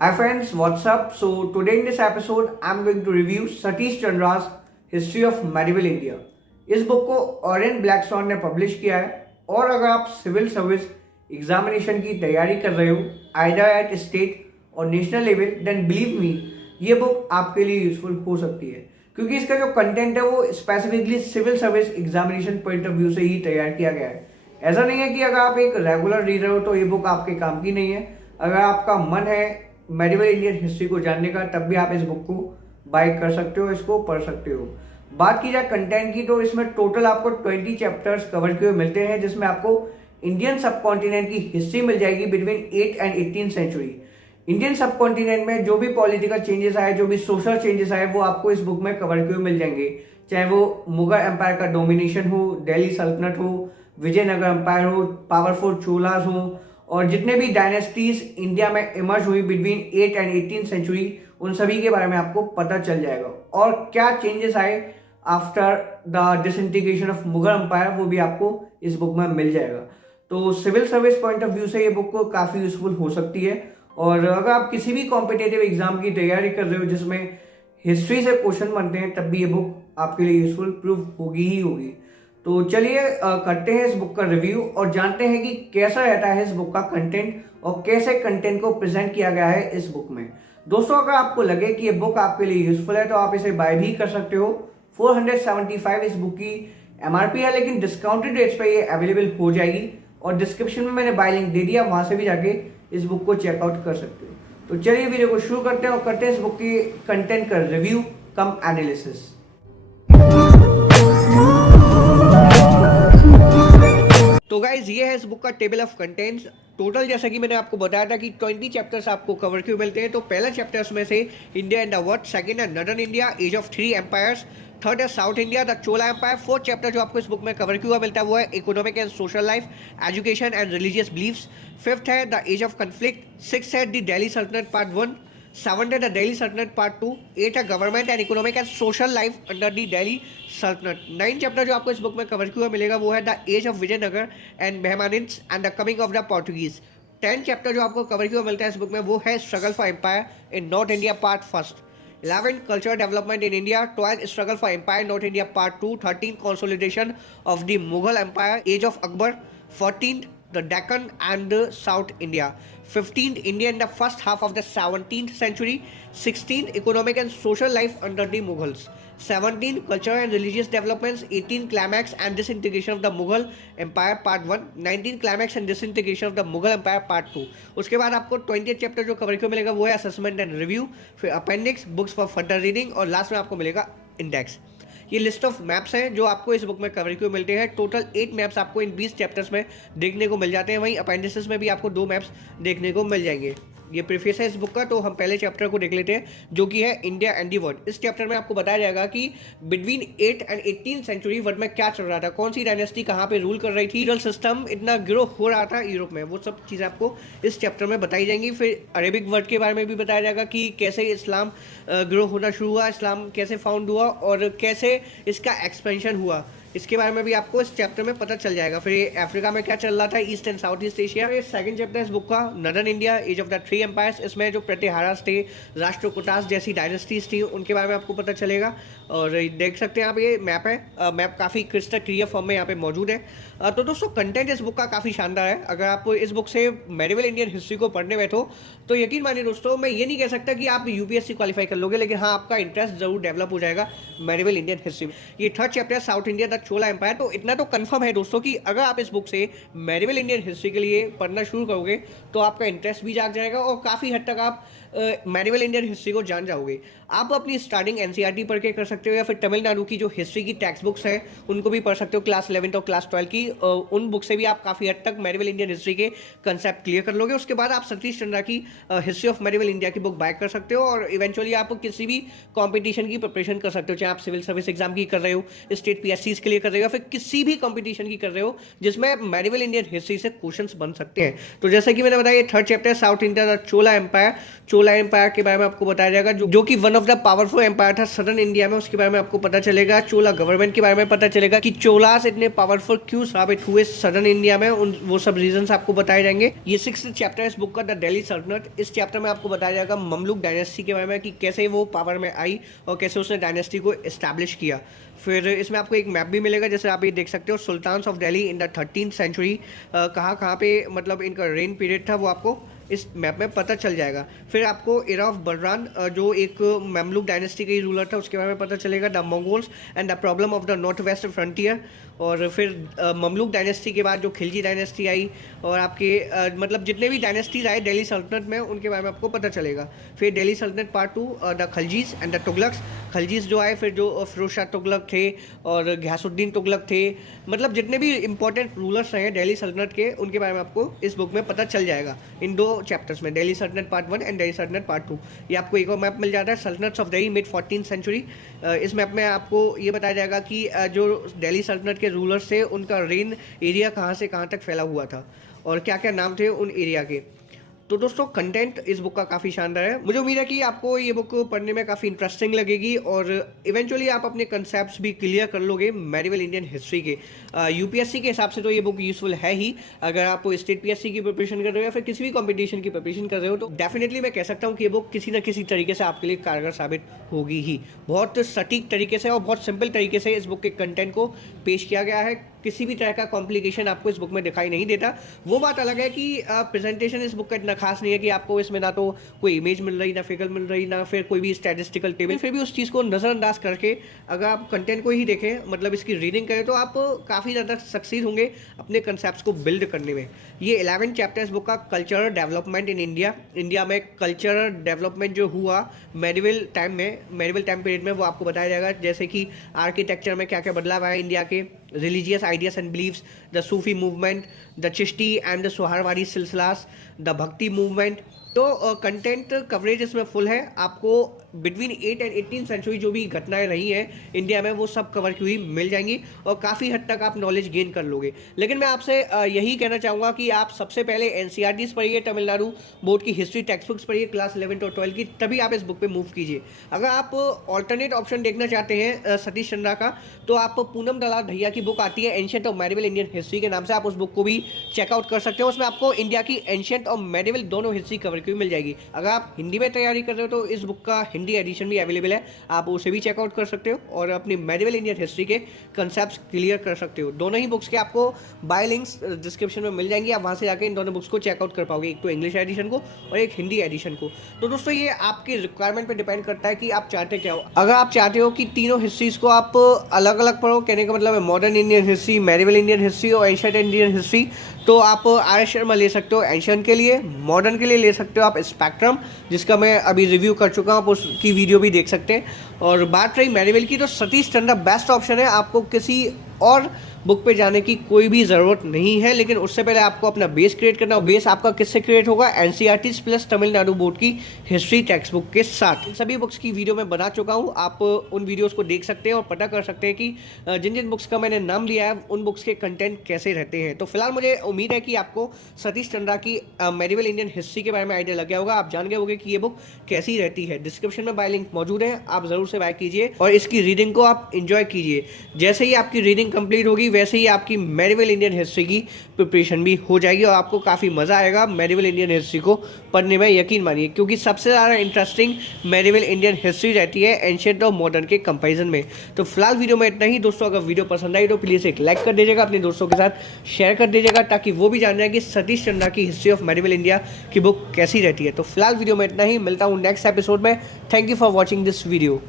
Hi friends, what's up? So today in this episode, I'm going to review Satish Chandra's History of Medieval India. इस book को ऑरेन Blackstone ने publish किया है और अगर आप सिविल सर्विस एग्जामिनेशन की तैयारी कर रहे हो आइदर एट स्टेट और national level, then believe me ये बुक आपके लिए यूजफुल हो सकती है क्योंकि इसका जो कंटेंट है वो specifically civil service examination point of view से ही तैयार किया गया है। ऐसा नहीं है कि अगर आप एक रेगुलर रीडर हो तो ये बुक आपके काम की नहीं है। अगर आपका मन है मेडिवल इंडियन हिस्ट्री को जानने का तब भी आप इस बुक को बाय कर सकते हो, इसको पढ़ सकते हो। बात की जाए कंटेंट की तो इसमें टोटल आपको 20 चैप्टर्स कवर किए मिलते हैं जिसमें आपको इंडियन सब कॉन्टिनेंट की हिस्ट्री मिल जाएगी बिटवीन 8 एंड 18 सेंचुरी। इंडियन सब कॉन्टिनेंट में जो भी पॉलिटिकल चेंजेस आए, जो भी सोशल चेंजेस आए, वो आपको इस बुक में कवर किए मिल जाएंगे। चाहे वो मुगल एम्पायर का डोमिनेशन हो, दिल्ली सल्तनत हो, विजयनगर एम्पायर हो, पावरफुल चोलास हो, और जितने भी डायनेस्टीज इंडिया में इमर्ज हुई बिटवीन 8 एंड 18 सेंचुरी, उन सभी के बारे में आपको पता चल जाएगा। और क्या चेंजेस आए after the disintegration of Mughal empire वो भी आपको इस बुक में मिल जाएगा। तो civil service point of view से ये बुक को काफ़ी यूजफुल हो सकती है। और अगर आप किसी भी कॉम्पिटेटिव एग्जाम की तैयारी कर रहे हो जिसमें हिस्ट्री से क्वेश्चन बनते हैं तब भी ये बुक आपके लिए यूजफुल प्रूव होगी ही होगी। तो चलिए करते हैं इस बुक का रिव्यू और जानते हैं कि कैसा रहता है इस बुक का कंटेंट और कैसे कंटेंट को प्रेजेंट किया गया है इस बुक में। दोस्तों, अगर आपको लगे कि ये बुक आपके लिए यूजफुल है तो आप इसे बाय भी कर सकते हो। 475 इस बुक की एमआरपी है, लेकिन डिस्काउंटेड रेट्स पे ये अवेलेबल हो जाएगी और डिस्क्रिप्शन में मैंने बाय लिंक दे दिया, वहां से भी जाके इस बुक को चेकआउट कर सकते हो। तो चलिए वीडियो को शुरू करते हैं और करते हैं इस बुक की कंटेंट का रिव्यू कम एनालिसिस। तो गाइज ये है इस बुक का टेबल ऑफ कंटेंट्स। टोटल जैसा कि मैंने आपको बताया था कि 20 चैप्टर्स आपको कवर क्यों मिलते हैं। तो पहला चैप्टर्स में से India and the world, second है northern India, age of 3 empires, third है South India, the Chola empire. Fourth chapter जो आपको इस बुक में कवर क्यों मिलता है वो है economic and social life, education and religious beliefs. Fifth है the age of conflict, six है the Delhi Sultanate part 1, seventh है the Delhi Sultanate part 2, eight है government and economic and social life under the Delhi Sultanate. 9 chapter जो आपको इस बुक में कवर किया मिलेगा वो है the age of Vijayanagar and मेहमानिन्स and the coming of the Portuguese. 10 chapter जो आपको कवर किया मिलता है इस बुक में वो है struggle for empire in north India part first. 11 culture development in India, 12 struggle for empire north India part 2, 13 consolidation of the Mughal empire age of Akbar, 14 the Deccan and South India, 15th India in the first half of the 17th century, 16th economic and social life under the Mughals, 17 cultural and religious developments, 18 climax and disintegration of the Mughal Empire part 1, 19 climax and disintegration of the Mughal Empire part 2। उसके बाद आपको 20th chapter जो cover क्यों मिलेगा वो है assessment and review, फिर appendix, books for further reading और लास्ट में आपको मिलेगा इंडेक्स। ये लिस्ट ऑफ मैप्स हैं जो आपको इस बुक में कवर क्यों मिलते हैं। टोटल 8 मैप्स आपको इन 20 चैप्टर्स में देखने को मिल जाते हैं। वहीं अपेंडिसेस में भी आपको 2 मैप्स देखने को मिल जाएंगे। ये प्रीफेस है इस बुक का, तो हम पहले चैप्टर को देख लेते हैं जो कि है इंडिया एंड दी वर्ल्ड। इस चैप्टर में आपको बताया जाएगा कि बिटवीन 8 एंड 18 सेंचुरी वर्ल्ड में क्या चल रहा था, कौन सी डायनेस्टी कहाँ पे रूल कर रही थी, फीडल सिस्टम इतना ग्रो हो रहा था यूरोप में, वो सब चीज़ें आपको इस चैप्टर में बताई जाएंगी। फिर अरेबिक वर्ल्ड के बारे में भी बताया जाएगा कि कैसे इस्लाम ग्रो होना शुरू हुआ, इस्लाम कैसे फाउंड हुआ और कैसे इसका एक्सपेंशन हुआ, इसके बारे में भी आपको इस चैप्टर में पता चल जाएगा। फिर अफ्रीका में क्या चल रहा था, east and south east Asia. Second chapter इस बुक का northern India, age of the 3 empires. इसमें जो प्रतिहारास थे, राष्ट्रकूटास जैसी डायनेस्टीज थी, उनके बारे में आपको पता चलेगा। और देख सकते हैं आप ये मैप है, मैप काफ़ी क्रिस्टल क्लियर फॉर्म में यहाँ पे मौजूद है। तो दोस्तों कंटेंट इस बुक का काफ़ी शानदार है। अगर आप इस बुक से मेडिवल इंडियन हिस्ट्री को पढ़ने बैठो तो यकीन मानिए दोस्तों, मैं ये नहीं कह सकता कि आप यूपीएससी क्वालिफाई कर लोगे, लेकिन हाँ आपका इंटरेस्ट जरूर डेवलप हो जाएगा मेडिवल इंडियन हिस्ट्री में। ये third chapter south India the Chola empire. तो इतना तो कंफर्म है दोस्तों कि अगर आप इस बुक से मेडिवल इंडियन हिस्ट्री के लिए पढ़ना शुरू करोगे तो आपका इंटरेस्ट भी जाग जाएगा और काफ़ी हद तक आप मेडिवल इंडियन हिस्ट्री को जान जाओगे। आप अपनी स्टार्टिंग एनसीईआरटी पढ़ के कर सकते हो या फिर तमिलनाडु की जो हिस्ट्री की टेक्स्ट बुक्स हैं उनको भी पढ़ सकते हो, क्लास 11 और क्लास 12 की। उन बुक से भी आप काफ़ी हद तक मेडिवल इंडियन हिस्ट्री के कंसेप्ट क्लियर कर लोगे। उसके बाद आप सतीश चंद्रा की हिस्ट्री ऑफ मेडिवल इंडिया की बुक बाय कर सकते हो और इवेंचुअली आप किसी भी कॉम्पिटिशन की प्रिपरेशन कर सकते हो, चाहे आप सिविल सर्विस एग्जाम की कर रहे हो, स्टेट पीएससीज के लिए कर रहे हो या फिर किसी भी कॉम्पिटिशन की कर रहे हो जिसमें मेडिवल इंडियन हिस्ट्री से क्वेश्चन बन सकते हैं। तो जैसे कि मैंने बताया third chapter south India the Chola empire Chola empire के बारे में आपको बताया जाएगा, जो कि one of the powerful empire था सदर्न इंडिया में, उसके बारे में आपको पता चलेगा। चोला गवर्नमेंट के बारे में पता चलेगा कि चोलास इतने पावरफुल क्यों साबित हुए सदर्न इंडिया में, वो सब रीजंस आपको बताए जाएंगे। ये 6th चैप्टर है इस बुक का, द दिल्ली सल्तनत। इस चैप्टर में आपको बताया जाएगा ममलुक डायनेस्टी के बारे में कि कैसे वो पावर में आई और कैसे उसने डायनेस्टी को एस्टैब्लिश किया। फिर इसमें आपको एक मैप भी मिलेगा, जैसे आप ये देख सकते हो, sultans of Delhi in the 13th century, कहाँ पे मतलब इनका रेन पीरियड था वो आपको इस मैप में पता चल जाएगा। फिर आपको एरा ऑफ बलरान, जो एक ममलुक डायनेस्टी का ही रूलर था, उसके बारे में पता चलेगा। The Mongols and the problem of the north west frontier. और फिर ममलुक डायनेस्टी के बाद जो खिलजी डायनेस्टी आई, और आपके मतलब जितने भी डायनेस्टीज आए दिल्ली सल्तनत में, उनके बारे में आपको पता चलेगा। फिर Delhi Sultanate part 2, the Khaljis and the Tughlaqs. Khaljis जो आए, फिर जो फिरोज शाह तुगलक थे और घियासुद्दीन तुगलक थे, मतलब जितने भी इंपॉर्टेंट रूलर्स रहे दिल्ली सल्तनत के, उनके बारे में आपको इस बुक में पता चल जाएगा इन 2 चैप्टर्स में, Delhi Sultanate part 1 and Delhi Sultanate part 2। ये आपको एक और मैप मिल जाता है, sultanates of Delhi mid 14th century. इस मैप में आपको ये बताया जाएगा कि जो दिल्ली सल्तनत के रूलर्स थे, उनका रेन एरिया कहाँ से कहाँ तक फैला हुआ था और क्या क्या नाम थे उन एरिया के। तो दोस्तों कंटेंट इस बुक का काफ़ी शानदार है। मुझे उम्मीद है कि आपको ये बुक पढ़ने में काफ़ी इंटरेस्टिंग लगेगी और इवेंचुअली आप अपने कंसेप्ट्स भी क्लियर कर लोगे मेडिवल इंडियन हिस्ट्री के। यूपीएससी के हिसाब से तो ये बुक यूजफुल है ही। अगर आप स्टेट पीएससी की प्रिपरेशन कर रहे हो या फिर किसी भी कॉम्पिटिशन की प्रिपरेशन कर रहे हो, तो डेफिनेटली मैं कह सकता हूँ कि ये बुक किसी न किसी तरीके से आपके लिए कारगर साबित होगी ही। बहुत सटीक तरीके से और बहुत सिंपल तरीके से इस बुक के कंटेंट को पेश किया गया है। किसी भी तरह का कॉम्प्लिकेशन आपको इस बुक में दिखाई नहीं देता। वो बात अलग है कि प्रेजेंटेशन इस बुक का इतना खास नहीं है कि आपको इसमें ना तो कोई इमेज मिल रही, ना फिगर मिल रही, ना फिर कोई भी स्टैटिस्टिकल टेबल। फिर भी उस चीज़ को नज़रअंदाज करके अगर आप कंटेंट को ही देखें, मतलब इसकी रीडिंग करें, तो आप काफ़ी ज़्यादा सक्सीड होंगे अपने कंसेप्ट को बिल्ड करने में। ये 11th चैप्टर इस बुक का, cultural development in India. India में कल्चरल डेवलपमेंट जो हुआ मेडिवल टाइम पीरियड में, वो आपको बताया जाएगा। जैसे कि आर्किटेक्चर में क्या क्या बदलाव आया इंडिया के, religious ideas and beliefs, the Sufi movement, the Chishti and the Soharwadi सिलसिलास, the Bhakti movement। तो कंटेंट कवरेज इसमें फुल है। आपको बिटवीन 8 एंड 18 सेंचुरी जो भी घटनाएं रही हैं इंडिया में, वो सब कवर की हुई मिल जाएंगी और काफ़ी हद तक आप नॉलेज गेन कर लोगे। लेकिन मैं आपसे यही कहना चाहूँगा कि आप सबसे पहले एनसीईआरटीज़ पढ़िए, तमिलनाडु बोर्ड की हिस्ट्री टेक्स्ट बुक्स पढ़िए क्लास 11 और 12 की, तभी आप इस बुक पे मूव कीजिए। अगर आप ऑल्टरनेट ऑप्शन देखना चाहते हैं सतीश चंद्रा का, तो आप पूनम दलाल भैया की बुक आती है एंशिएंट और मेडिवल इंडियन हिस्ट्री के नाम से, आप उस बुक को भी चेकआउट कर सकते हो। उसमें आपको इंडिया की एंशिएंट और मेडिवल दोनों हिस्ट्री कवर की मिल जाएगी। अगर आप हिंदी में तैयारी कर रहे हो तो इस बुक का हिंदी एडिशन भी अवेलेबल है, आप उसे भी चेकआउट कर सकते हो और अपनी मेडिवल इंडियन हिस्ट्री के कंसेप्ट क्लियर कर सकते हो। दोनों ही बुक्स के आपको बाय लिंक्स डिस्क्रिप्शन में मिल जाएंगी, आप वहाँ से जाकर इन दोनों बुक्स को चेकआउट कर पाओगे, एक तो इंग्लिश एडिशन को और एक हिंदी एडिशन को। तो दोस्तों ये आपकी रिक्वायरमेंट पर डिपेंड करता है कि आप चाहते क्या हो। अगर आप चाहते हो कि तीनों हिस्ट्रीज को आप अलग अलग पढ़ो, कहने का मतलब है modern Indian history, medieval Indian history और एंशिएंट इंडियन हिस्ट्री, तो आप आर.एस. शर्मा ले सकते हो एंशिएंट के लिए। मॉडर्न के लिए ले सकते हो आप स्पेक्ट्रम, जिसका मैं अभी रिव्यू कर चुका हूँ, आप उसकी वीडियो भी देख सकते हैं। और बात रही मेडिवल की, तो सतीश चंद्रा बेस्ट ऑप्शन है। आपको किसी और बुक पे जाने की कोई भी ज़रूरत नहीं है, लेकिन उससे पहले आपको अपना बेस क्रिएट करना हो। बेस आपका किससे क्रिएट होगा? एनसीईआरटीज़ प्लस तमिलनाडु बोर्ड की हिस्ट्री टेक्स्ट बुक के साथ। इन सभी बुक्स की वीडियो मैं बना चुका हूँ, आप उन वीडियोस को देख सकते हैं और पता कर सकते हैं कि जिन जिन बुक्स का मैंने नाम लिया है उन बुक्स के कंटेंट कैसे रहते हैं। तो फिलहाल मुझे उम्मीद है कि आपको सतीश चंद्रा की मेडिवल इंडियन हिस्ट्री के बारे में आइडिया लग गया होगा, आप जान गए होंगे कि ये बुक कैसी रहती है। डिस्क्रिप्शन में बाय लिंक मौजूद है, आप ज़रूर से बाय कीजिए और इसकी रीडिंग को आप इंजॉय कीजिए। जैसे ही आपकी रीडिंग कंप्लीट होगी, वैसे ही आपकी मेडिवल इंडियन हिस्ट्री की प्रिपरेशन भी हो जाएगी और आपको काफ़ी मज़ा आएगा मेडिवल इंडियन हिस्ट्री को पढ़ने में, यकीन मानिए, क्योंकि सबसे ज़्यादा इंटरेस्टिंग मेडिवल इंडियन हिस्ट्री रहती है एंशिएंट और मॉडर्न के कंपैरिजन में। तो फिलहाल वीडियो में इतना ही दोस्तों। अगर वीडियो पसंद आई तो प्लीज़ एक लाइक कर दीजिएगा, अपने दोस्तों के साथ शेयर कर दीजिएगा, ताकि वो भी जान जाए कि सतीश चंद्रा की हिस्ट्री ऑफ मेडिवल इंडिया की बुक कैसी रहती है। तो फिलहाल वीडियो में इतना ही, मिलता हूँ नेक्स्ट एपिसोड में। Thank you for watching this video.